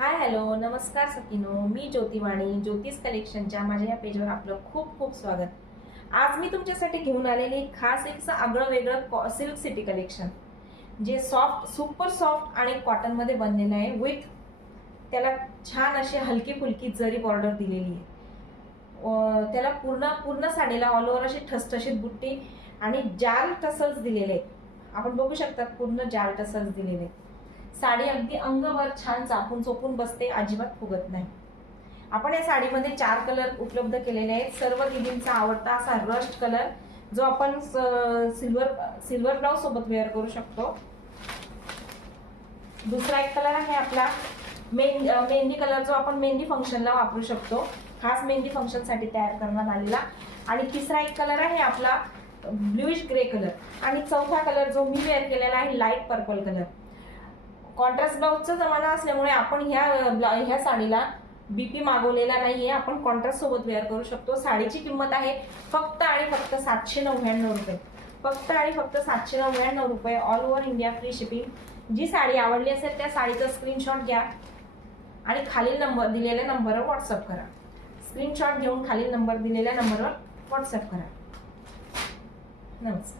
Hi hello नमस्कार सखीनो, मी ज्योतिवाणी ज्योतिष कलेक्शनच्या माझ्या या पेजवर आपलं खूप खूप स्वागत। आज मी तुमच्यासाठी घेऊन आलेली खास एक आगळं वेगळं सिल्क सिटी कलेक्शन, जे सॉफ्ट सुपर सॉफ्ट आणि कॉटन मध्ये बनलेलं आहे। विथ त्याला छान अशी हलकी फुलकी जरी बॉर्डर दिलेली आहे। त्याला पूर्ण पूर्ण साडीला ऑल ओव्हर अशी ठसठशीत बुट्टी आणि जाल टसल्स दिलेले आहेत। आपण बघू शकता पूर्ण जाल टसल्स दिलेले आहेत। साडी अगदी अंगभर छान चापून चोपून बसते, अजिबात फुगत नाही। आपण या साडीमध्ये 4 कलर उपलब्ध केलेले आहेत। सर्व दीदींचा आवडता असा रस्ट कलर, जो आपण सिल्वर ब्लाउज सोबत वेअर करू शकतो। दुसरा एक कलर आहे आपला मेहंदी कलर, जो आपण मेहंदी फंक्शनला वापरू शकतो, खास मेहंदी फंक्शन साठी तयार करण्यात आलेला। आणि तिसरा एक कलर आहे आपला ब्लूइश ग्रे कलर। आणि चौथा कलर जो मी वेअर केलेला आहे लाईट पर्पल कलर। कॉन्ट्रास्ट ब्लाउजचा जमाना असल्यामुळे आपण ह्या साडीला बीपी मागवलेला नाहीये, आपण कॉन्ट्रास्ट सोबत वेअर करू शकतो। साडीची किंमत आहे फक्त आणि फक्त 799 रुपये, फक्त आणि फक्त 799 रुपये, all over India free shipping. जी साडी आवडली असेल त्या साडीचा स्क्रीनशॉट घ्या आणि खालील दिलेल्या नंबरवर व्हॉट्सअप करा। स्क्रीनशॉट घेऊन खालील दिलेल्या नंबरवर व्हॉट्सअप करा। नमस्कार।